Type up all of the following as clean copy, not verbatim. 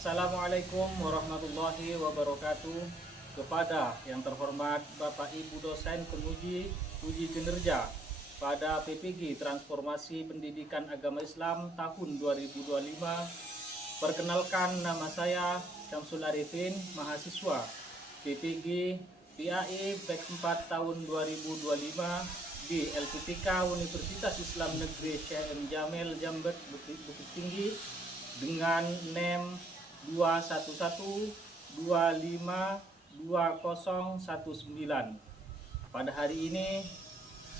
Assalamualaikum warahmatullahi wabarakatuh. Kepada yang terhormat Bapak Ibu dosen penguji uji kinerja pada PPG Transformasi Pendidikan Agama Islam tahun 2025. Perkenalkan, nama saya Syamsul Arifin, mahasiswa PPG PAI PEK 4 tahun 2025 di LPTK Universitas Islam Negeri Syekh M. Jamil Jambet Bukit Tinggi dengan NEM 211252019. Pada hari ini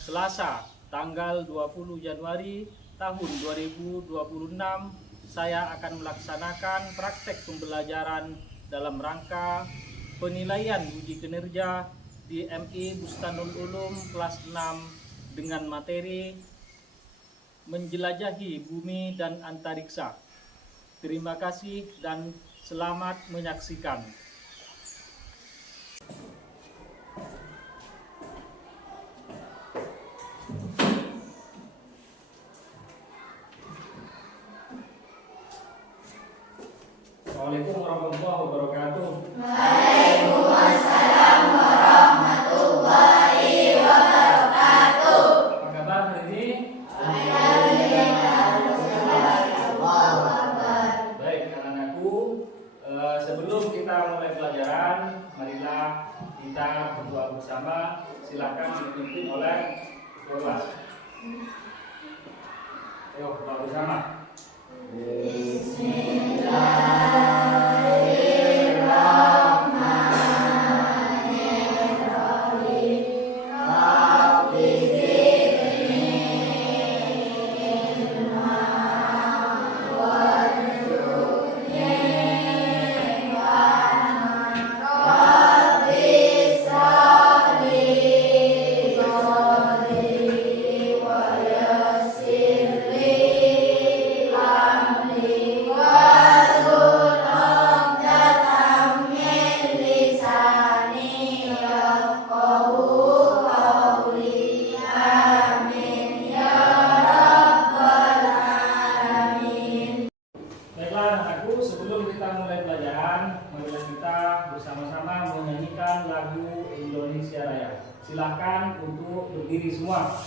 Selasa tanggal 20 Januari tahun 2026 saya akan melaksanakan praktek pembelajaran dalam rangka penilaian uji kinerja di MI Bustanul Ulum kelas 6 dengan materi menjelajahi bumi dan antariksa. Terima kasih dan selamat menyaksikan. Assalamualaikum warahmatullahi wabarakatuh. Waalaikumsalam warahmatullahi wabarakatuh. Apa kabar hari ini? Baik, anak-anakku, sebelum kita mulai pelajaran, marilah kita berdoa bersama. Silakan dipimpin oleh ketua kelas. Ayo berdoa bersama. Sebelum kita mulai pelajaran, marilah kita bersama-sama menyanyikan lagu Indonesia Raya. Silakan untuk berdiri semua.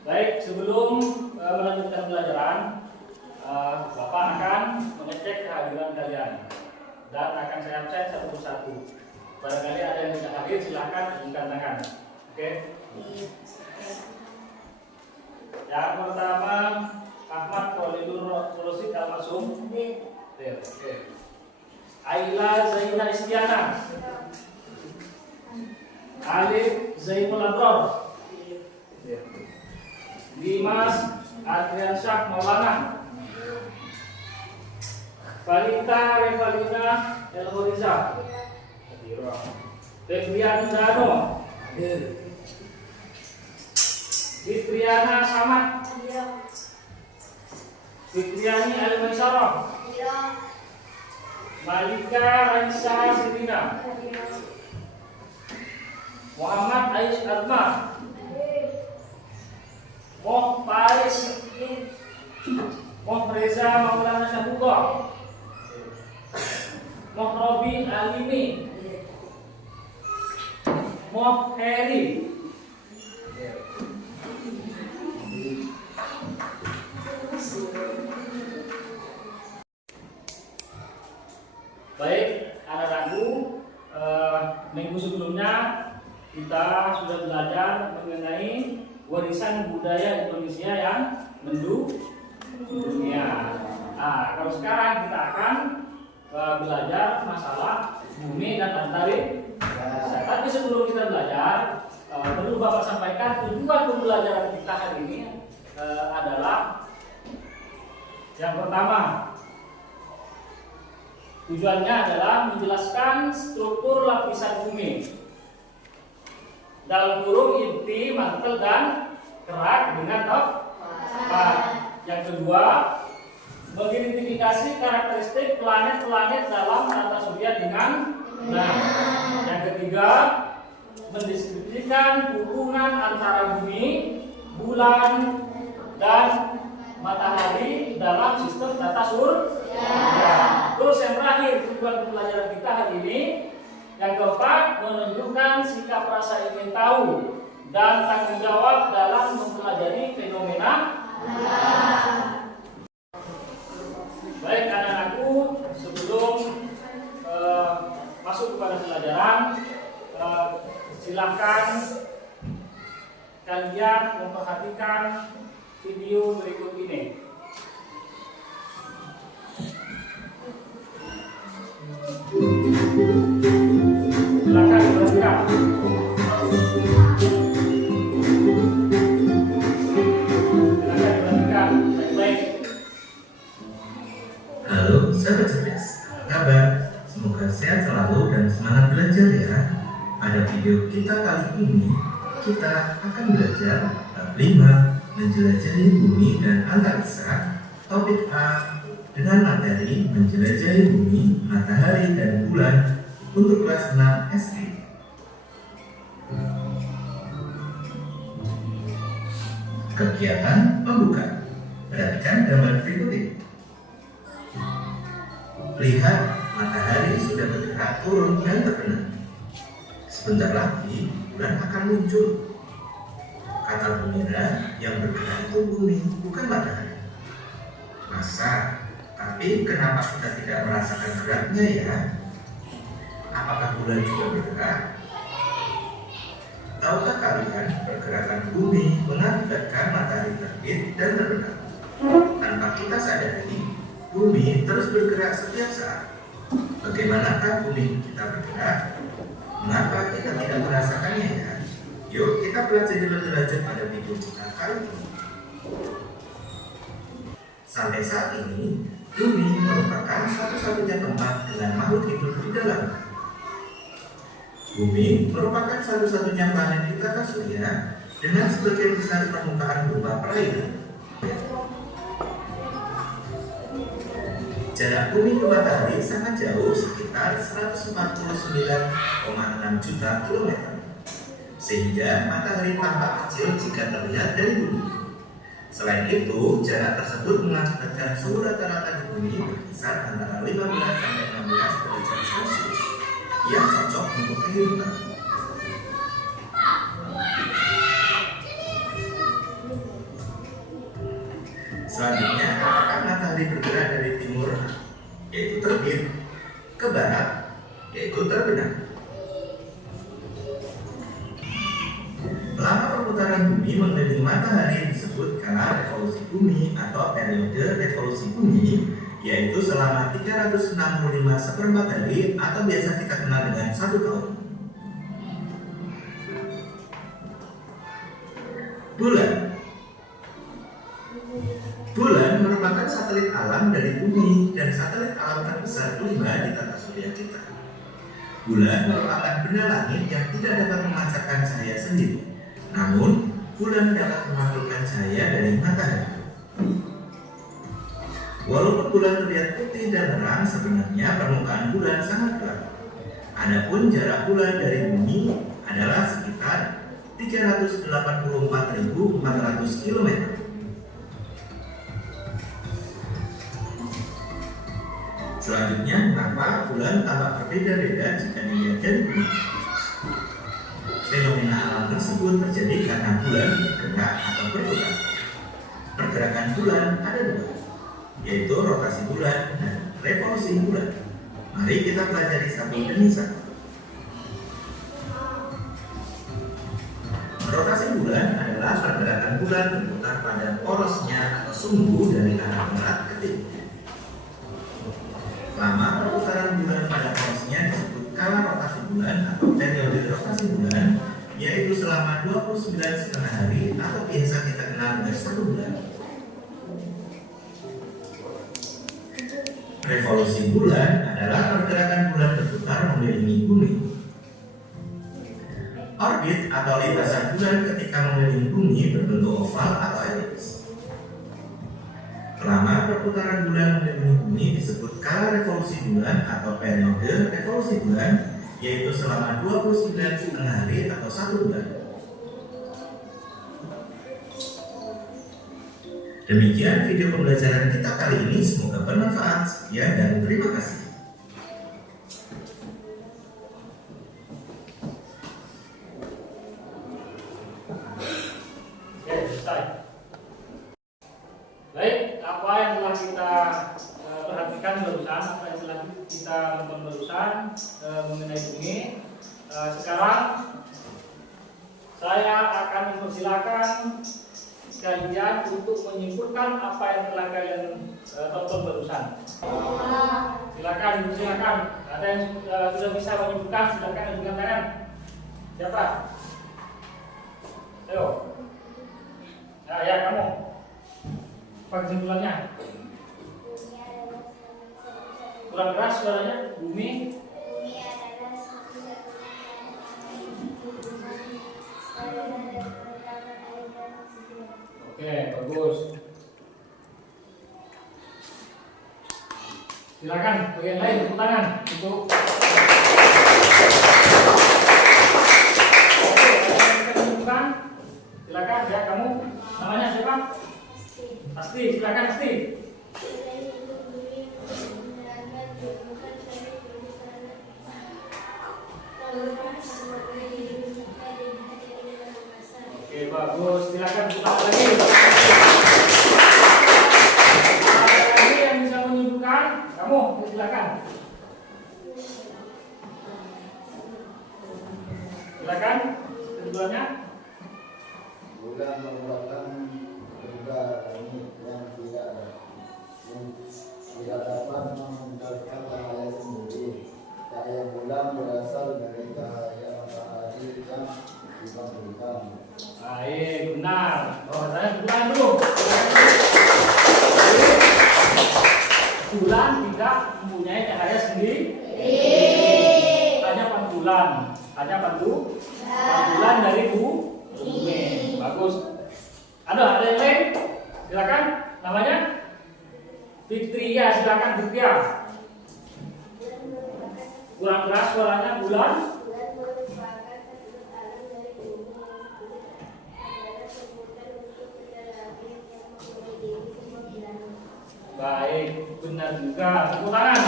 Baik, sebelum melanjutkan pelajaran, Bapak akan mengecek kehadiran kalian dan akan saya absen satu persatu. Barangkali ada yang tidak hadir, silahkan angkat tangan. Oke? Yang pertama, Ahmad Khalidur Sulusi Al-Masum. Aila Zaina Istiana. Alif Zainul Abror. Dimas Adriansyah Maulana. Valita Revalina Elhoriza. Febrian Dano. Fitriana Samad. Fitriani Al-Maisarah. Malika Raisa Sirina. Muhammad Ais Adma. Moh Paris. Moh Reza Maulana Syabuka. Moh Robi Alimi. Moh Heri. Baik, anak-anakku, minggu sebelumnya kita sudah belajar mengenai warisan budaya Indonesia yang mendunia. Nah, kalau sekarang kita akan belajar masalah bumi dan antari. Tapi sebelum kita belajar, perlu Bapak sampaikan tujuan pembelajaran kita hari ini adalah yang pertama. Tujuannya adalah menjelaskan struktur lapisan bumi dalam kurung inti, mantel, dan kerak dengan tepat. Yang kedua, mengidentifikasi karakteristik planet-planet dalam tata surya dengan benar. Yang ketiga, mendeskripsikan hubungan antara bumi, bulan, dan matahari dalam sistem tata surya. Terus yang terakhir, tujuan pembelajaran kita hari ini, yang keempat, menunjukkan sikap rasa ingin tahu dan tanggung jawab dalam mempelajari fenomena. Baik anak-anakku, sebelum masuk kepada pelajaran, silakan kalian memperhatikan video berikut ini. Silakan diperhatikan. Halo sahabat cerdas, apa kabar? Semoga sehat selalu dan semangat belajar ya. Pada video kita kali ini, kita akan belajar bab 5, menjelajahi bumi dan antariksa. Topik A, dengan materi menjelajahi bumi, matahari, dan bulan untuk kelas 6 SD. Kegiatan pembuka. Perhatikan gambar berikut ini. Lihat, matahari sudah bergerak turun dan terbenam. Sebentar lagi bulan akan muncul. Kata Bumira, yang bergerak itu bumi, bukan matahari. Masa? Tapi kenapa kita tidak merasakan geraknya ya? Apakah bulan juga bergerak? Tahukah kalian pergerakan bumi mengakibatkan matahari terbit dan terbenam? Tanpa kita sadari, bumi terus bergerak setiap saat. Bagaimanakah bumi kita bergerak? Mengapa kita tidak merasakannya ya? Yuk kita pelajari lebih lanjut pada video kita kali ini. Sampai saat ini, bumi merupakan satu-satunya tempat dengan makhluk hidup di dalamnya. Bumi merupakan satu-satunya planet di tata surya dengan sebagian besar permukaan berupa perairan. Jarak bumi ke matahari sangat jauh, sekitar 149,6 juta kilometer. Sehingga matahari tampak kecil jika terlihat dari bumi. Selain itu, jarak tersebut mengakibatkan suhu rata-rata di bumi berkisar antara 15 sampai 16 derajat Celcius yang cocok untuk kehidupan. Selanjutnya, apakah matahari bergerak dari timur, yaitu terbit, ke barat, yaitu terbenam? Lama perputaran bumi mengelilingi matahari disebut kala revolusi bumi atau periode revolusi bumi yaitu selama 365 hari atau biasa kita kenal dengan 1 tahun. Bulan. Bulan merupakan satelit alam dari bumi dan satelit alam terbesar kelima di tata surya kita. Bulan merupakan benda langit yang tidak dapat memancarkan cahaya sendiri, namun bulan dapat memantulkan cahaya dari matahari. Walaupun bulan terlihat putih dan terang, sebenarnya permukaan bulan sangat gelap. Adapun jarak bulan dari bumi adalah sekitar 384.400 km. Selanjutnya, mengapa bulan tampak berbeda-beda jika dilihat dari bumi? Fenomena alam tersebut terjadi karena bulan bergerak atau berputar. Pergerakan bulan ada dua, yaitu rotasi bulan dan revolusi bulan. Mari kita pelajari satu demi satu. Rotasi bulan adalah pergerakan bulan berputar pada porosnya atau sumbu dari arah barat ke timur. Lama perputaran bulan pada porosnya disebut skala rotasi bulan atau periode rotasi bulan, yaitu selama 29,5 hari atau biasa kita kenal dengan 1 bulan. Revolusi bulan adalah pergerakan bulan berputar mengelilingi bumi. Orbit atau lintasan bulan ketika mengelilingi bumi berbentuk oval atau elips. Lama perputaran bulan mengelilingi bumi disebut skala revolusi bulan atau periode revolusi bulan, yaitu selama 29,5 hari atau 1 bulan. Demikian video pembelajaran kita kali ini, semoga bermanfaat. Sekian dan terima kasih. Oke, selesai. Baik, apa yang telah kita perhatikan barusan, apa yang telah kita nonton barusan mengenai bumi. Sekarang saya akan mempersilakan kalian untuk menyimpulkan apa yang telah kalian tonton barusan. Silakan. Ada yang sudah bisa menyimpulkan, silakan ajukan tangan. Siapa? Ayo. Ya, kamu. Apa kesimpulannya? Kurang keras suaranya. Bumi adalah Oke, bagus. Silakan bagian lain tepuk tangan untuk. Oke, kita tunjukkan. Silakan ya, kamu namanya siapa? Pasti, silakan pasti. Oke, bagus. Silakan buka lagi. Ada lagi yang bisa menunjukkan? Kamu, silakan. Silakan. Keduanya. Bulan merupakan benda langit yang tidak dapat memancarkan cahaya sendiri. Cahaya bulan berasal dari cahaya matahari yang dibangkitkan. Baik, benar. Oh, saya bulan dulu. Bulan tidak mempunyai cahaya sendiri. Hanya pantulan. Pantulan dari bumi. Bagus. Ada yang lain? Silakan. Namanya? Fitria. Silakan Fitria. Kurang keras suaranya. Bulan. Baik, benar juga. Tepuk tangan.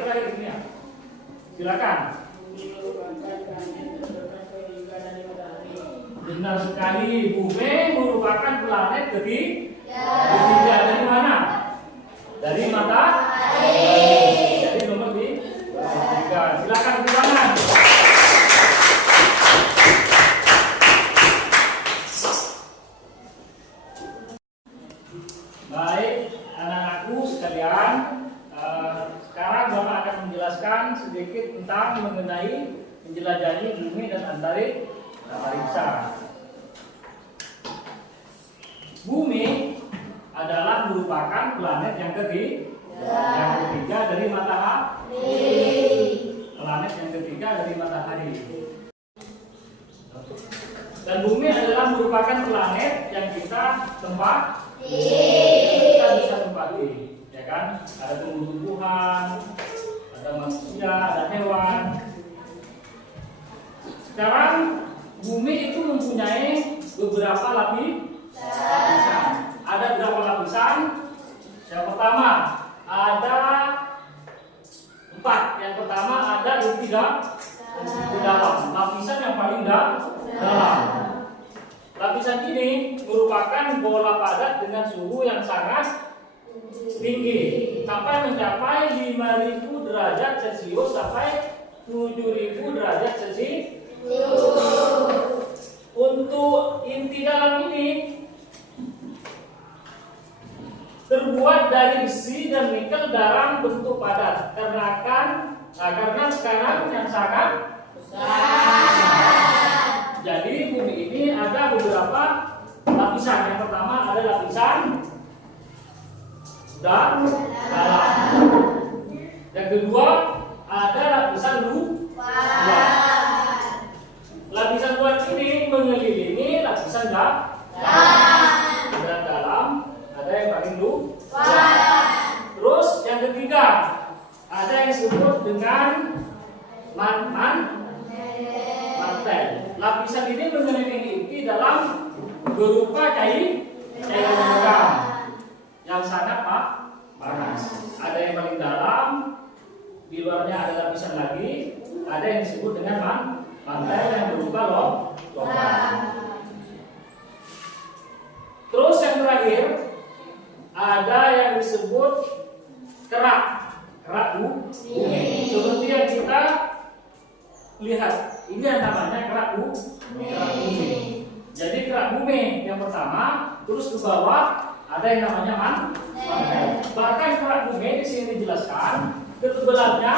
Terakhir ini ya. Silakan. Benar sekali. Bumi merupakan planet ketiga. Dari mana? Dari matahari. Jadi nomor tiga. Silakan tepuk tangan. menjelajahi bumi dan antariksa. Bumi adalah merupakan planet yang ketiga dari matahari. Planet yang ketiga dari matahari. Dan bumi adalah merupakan planet yang kita bisa tempati, ya kan? Ada tumbuh-tumbuhan, ada manusia, ada hewan. Sekarang bumi itu mempunyai beberapa lapisan. Ada berapa lapisan? Yang pertama ada 4. Yang pertama ada inti dalam. Lapisan yang paling dalam. Lapisan ini merupakan bola padat dengan suhu yang sangat tinggi, sampai mencapai 5.000 derajat Celcius sampai 7.000 derajat Celcius. Untuk inti dalam ini terbuat dari besi dan nikel dalam bentuk padat. Karena sekarang yang sangat besar. Jadi bumi ini ada beberapa lapisan. Yang pertama ada lapisan dalam. Yang kedua ada lapisan luar. Lapisan luar ini mengelilingi lapisan dalam. Ada yang paling luar. Terus yang ketiga ada yang disebut dengan mantel. Lapisan ini mengelilingi inti dalam berupa cairan logam yang sangat panas. Ada yang paling dalam, di luarnya ada lapisan lagi. Ada yang disebut dengan mantel yang berupa logam. Terus yang terakhir ada yang disebut kerak bumi. Seperti yang kita lihat, ini yang namanya kerak bumi. Jadi kerak bumi yang pertama, terus ke bawah ada yang namanya mantel. Bahkan kerak bumi di sini dijelaskan ketebalannya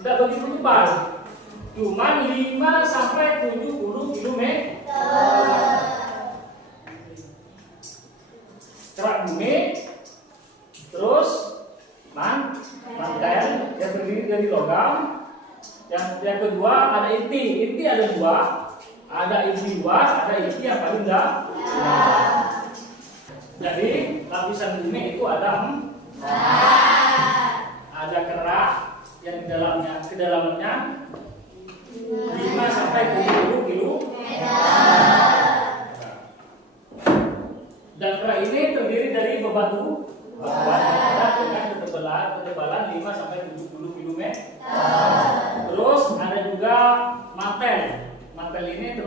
tidak begitu tebal, cuma 5 sampai 70 km. Kerak bumi, terus mantel yang terdiri dari logam. Yang kedua ada inti ada 2, ada inti luar, ada inti yang paling dalam. Jadi lapisan bumi itu ada 4. Ada kerak yang kedalamannya 5 sampai 70 km. Dan kerak ini terdiri dari bebatuan dengan ketebalan 5 sampai 70 km. Terus ada juga mantel. Mantel ini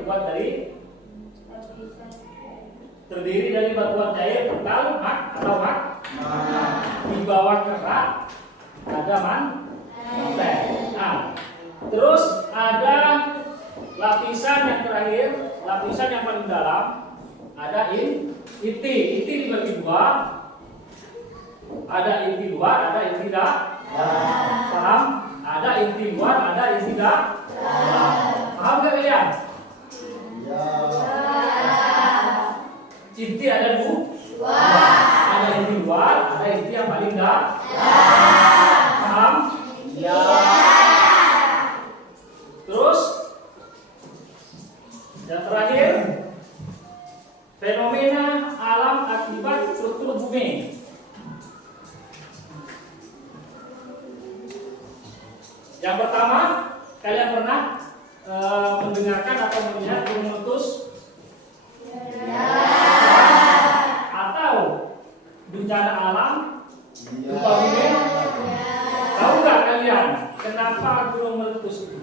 terdiri dari batuan cair kental atau di bawah kerak ada mantel. Nah, terus ada lapisan yang terakhir, lapisan yang paling dalam ada inti. Inti dibagi 2. Ada inti luar, ada inti dalam. Paham? Ada inti luar, ada inti dalam. Paham gak kalian? Inti ada 2. Ada inti luar, ada inti yang paling dalam. Paham? Ya. Terus yang terakhir, fenomena alam akibat struktur bumi. Yang pertama, kalian pernah mendengarkan atau melihat gunung meletus? Atau bencana alam? Gempa bumi? Tahu nggak kalian kenapa gunung meletus itu?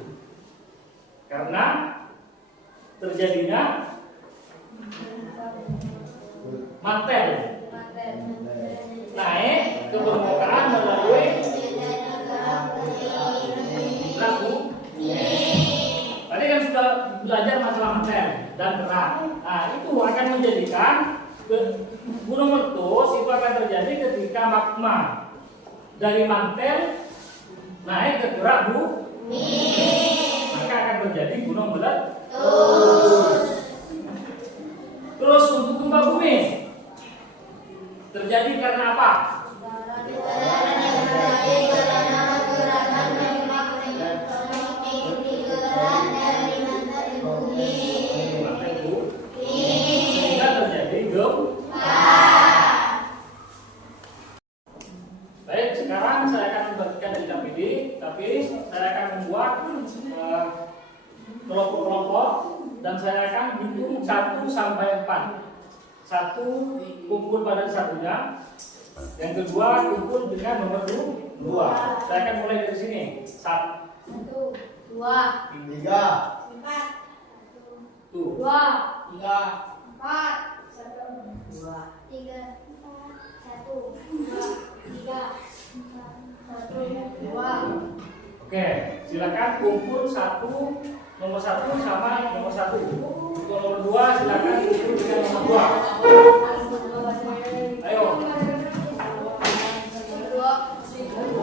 Karena terjadinya mantel naik ke permukaan melalui tadi kan sudah belajar masalah mantel dan kerak. Nah, itu akan menjadikan gunung meletus itu akan terjadi ketika magma dari mantel naik ke kerak bumi. Maka akan terjadi gunung meletus. Terus untuk gempa bumi terjadi karena apa? Sehingga terjadi gempa. Baik, sekarang saya akan membagikan dari KPD, tapi saya akan membuat kelompok-kelompok dan saya akan hitung 1 sampai 4. 1 kumpul pada satunya, yang kedua kumpul dengan nomor 2. Saya akan mulai dari sini. 1, 2, 3, 4, 2, 4, 1, 2, 3, 1, 2, 3, 1, 2. Oke, silakan kumpul nomor 1 sama nomor 1. Untuk nomor 2 silakan kumpul dengan nomor 2. Ayo.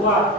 3.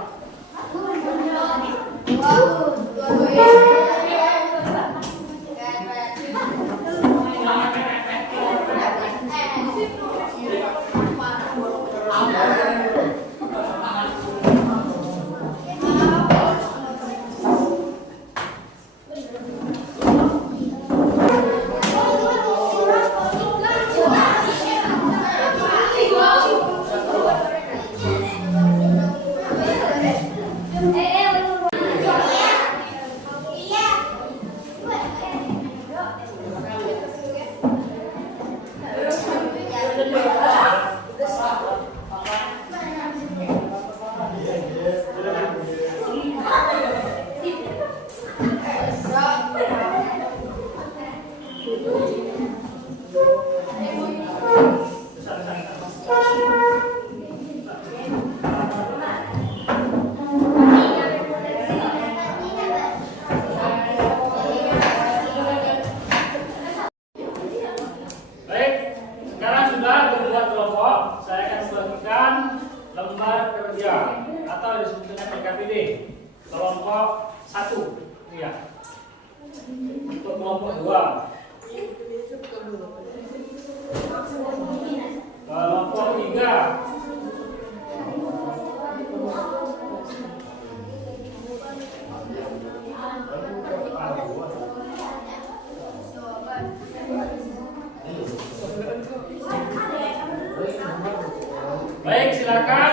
Baik, silakan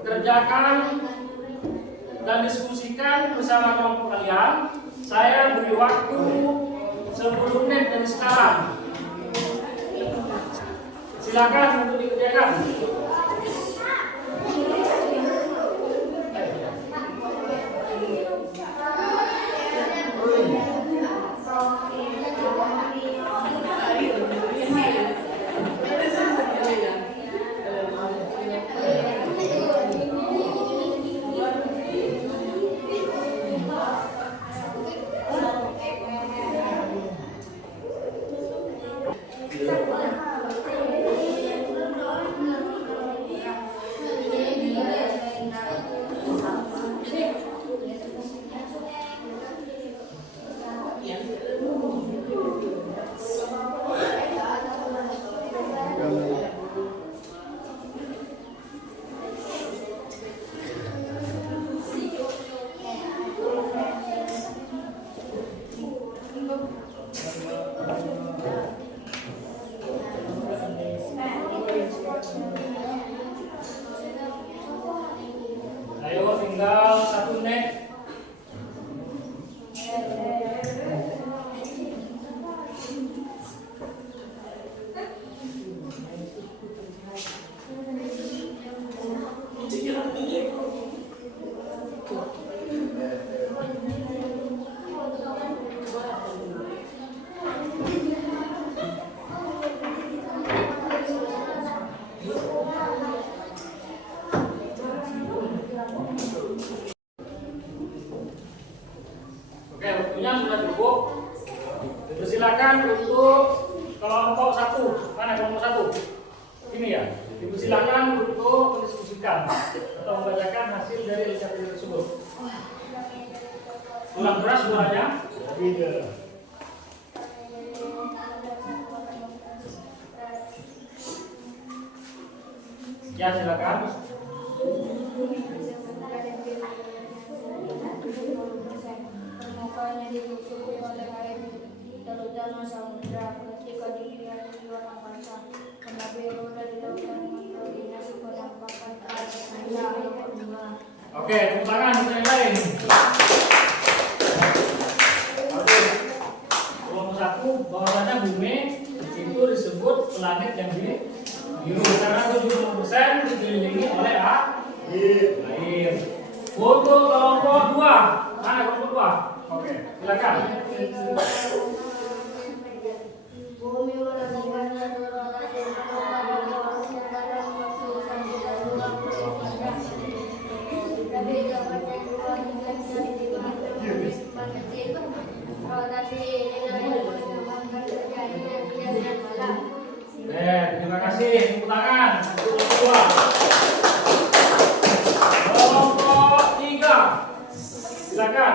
kerjakan dan diskusikan bersama kelompok kalian. Saya beri waktu 10 menit dari sekarang. Silakan untuk dikerjakan. Ayo, tinggal 1 menit. Oke, waktunya sudah cukup. Silakan untuk kelompok 1. Mana kelompok 1? Ini ya. Silakan untuk mendiskusikan atau membacakan hasil dari LKPD tersebut. Ulang keras suaranya. Ya, silakan. Permukaannya ditutupi oleh air, terutama samudra, ketika dilihat di luar angkasa, karena biru dari lautan mengkoordinasi penampakan terhadap dunia. Oke, tepuk tangan untuk yang lain. Bagus. Kelompok 1, bahwasanya bumi itu disebut planet yang biru karena 70% dikelilingi oleh air. Untuk kelompok 2, mana kelompok 2? Oke, silakan. Bumi melakukannya dorongan yang menumpang dalam waktu sampai 20 jam. Tapi jawabannya juga tidak bisa disimpan kecil. Rotasi dengan menggunakan terjadinya tidak salah. Terima kasih. Tepuk tangan untuk kelompok 2. Kelompok 3, silakan.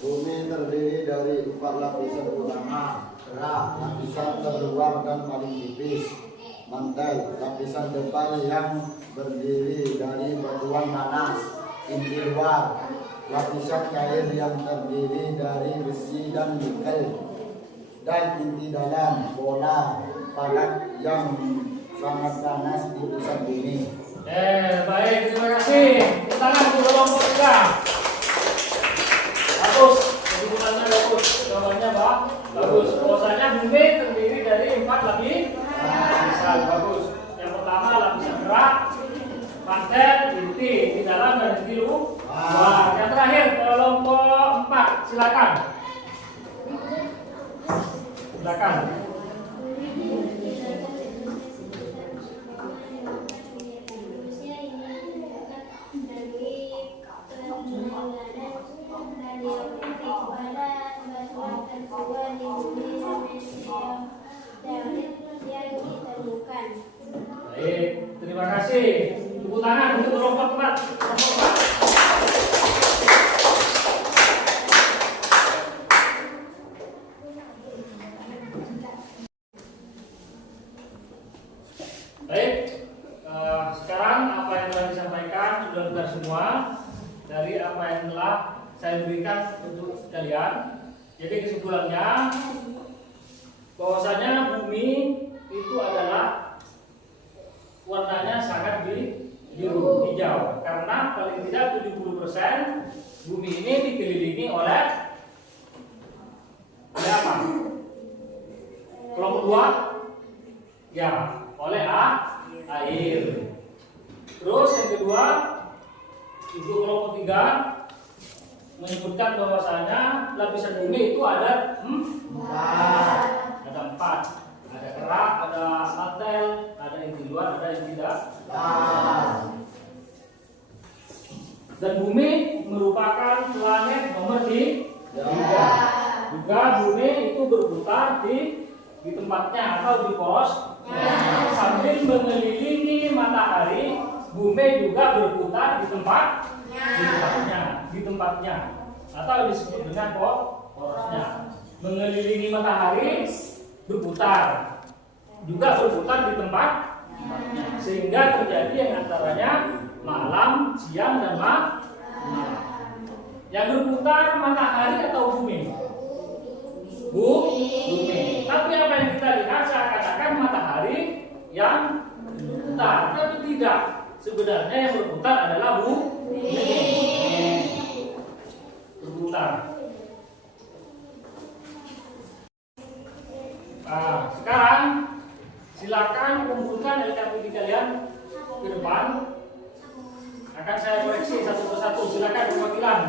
Bumi terdiri dari 4 lapisan utama, kerak, lapisan terluar dan paling tipis, mantel, lapisan depan yang berdiri dari batuan panas, inti luar, lapisan cair yang terdiri dari besi dan nikel, dan inti dalam, bola padat yang sangat panas di pusat bumi. Baik, terima kasih. Tepuk tangan untuk kelompok 3. Bagus, kesimpulannya bagus. Jawabannya bagus. Bahwasanya bumi terdiri dari 4 lapisan. Bagus. Yang pertama lapisan kerak, mantel, inti di dalam dan inti luar. Yang terakhir kelompok 4, silakan. Silakan. Baik, terima kasih. Tepuk tangan untuk kelompok 4. Baik, sekarang apa yang telah disampaikan sudah benar semua dari apa yang telah saya berikan untuk kalian. Jadi kesimpulannya bahwasanya bumi itu adalah warnanya sangat biru hijau karena paling tidak 70% bumi ini dikelilingi oleh apa? Kelompok 2 ya, oleh air. Terus yang kedua, untuk kelompok 3 menyebutkan bahwasanya lapisan bumi itu ada 4. Ada 4. Ada kerak, ada mantel, ada inti luar, ada inti dalam. Dan bumi merupakan planet nomor 3. Juga bumi itu berputar di tempatnya atau di porosnya. Sambil mengelilingi matahari, bumi juga berputar di tempatnya atau disebut dengan porosnya. Mengelilingi matahari, berputar juga berputar di tempatnya, sehingga terjadi yang antaranya malam, siang, dan malam. Yang berputar matahari atau bumi? Bumi. Tapi apa yang kita lihat seakan-akan matahari yang berputar, tapi tidak. Sebenarnya yang berputar adalah bumi. Berputar. Nah, sekarang silakan kumpulkan LKPD kalian ke depan. Akan saya koreksi satu persatu. Silakan perwakilan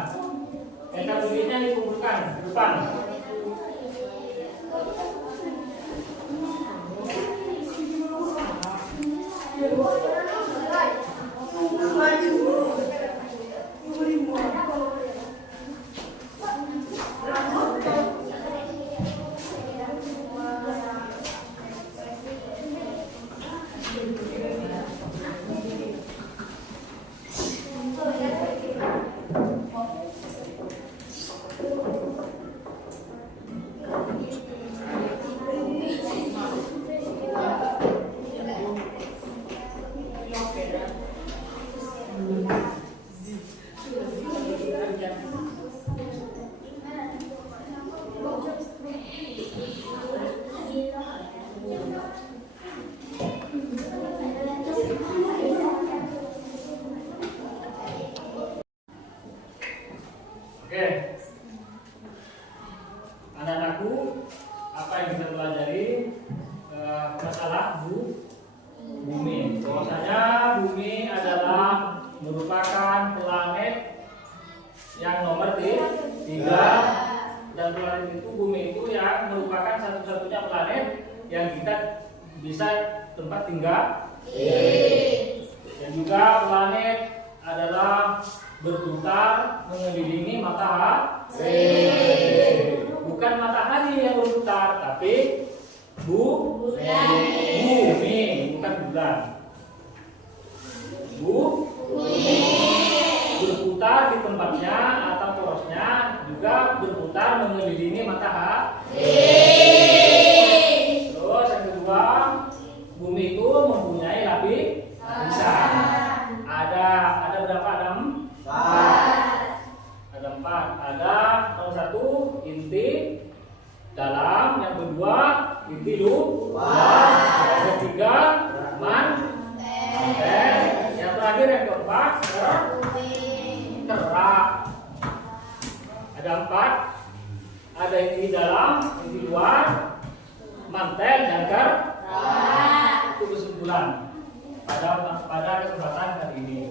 LKPD-nya dikumpulkan ke depan. satu, apa yang kita pelajari? Masalah bumi. Bahwasanya bumi adalah merupakan planet yang nomor 3, dan planet itu, bumi itu yang merupakan satu-satunya planet yang kita bisa tempat tinggal. Dan juga planet adalah berputar mengelilingi matahari. Bukan matahari yang berputar, tapi bumi, bukan bulan. Bumi berputar di tempatnya atau porosnya, juga berputar mengelilingi matahari. Terus yang kedua, bumi itu mempunyai lapisan. Ada berapa? Ada 4. Ada nomor 1 inti dalam, yang kedua inti luar, yang ketiga mantel, yang terakhir yang keempat kerak. Ada 4. Ada inti dalam, inti luar, mantel, dan kerak. Itu kesimpulan pada kesempatan kali ini.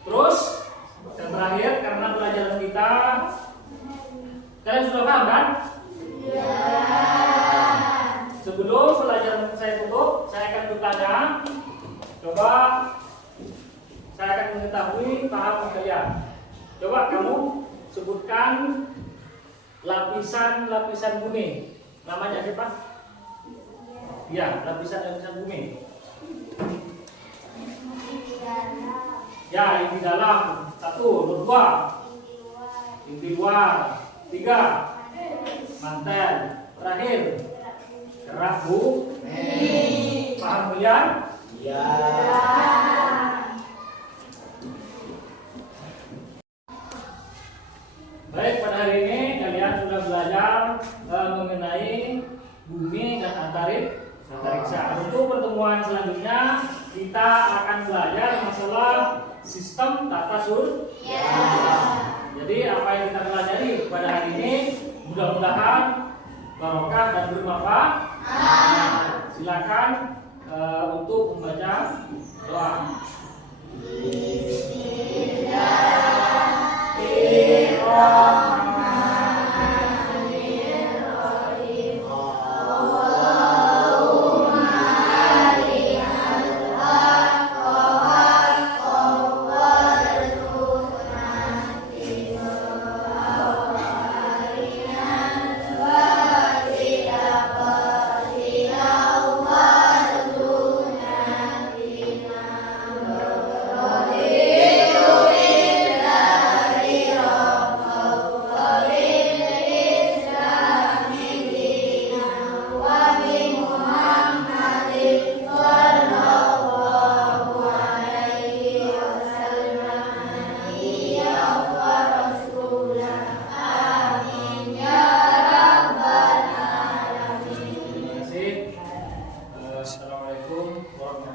Terus yang terakhir, karena pelajaran kita, kalian sudah paham kan? Sebelum pelajaran saya tutup, saya akan bertanya. Coba saya akan mengetahui paham kalian. Coba kamu sebutkan lapisan bumi. Namanya siapa? Ya, lapisan bumi. Ya, inti dalam 1, 2, inti luar 3, mantel, terakhir kerak bumi. Paham kalian? Ya. Baik, pada hari ini kalian sudah belajar mengenai bumi dan antariksa. Untuk pertemuan selanjutnya kita akan belajar masalah sistem tata surya. Jadi apa yang kita pelajari pada hari ini mudah-mudahan barokah dan bermanfaat. Silakan untuk membaca doa. Assalamualaikum warahmatullahi wabarakatuh.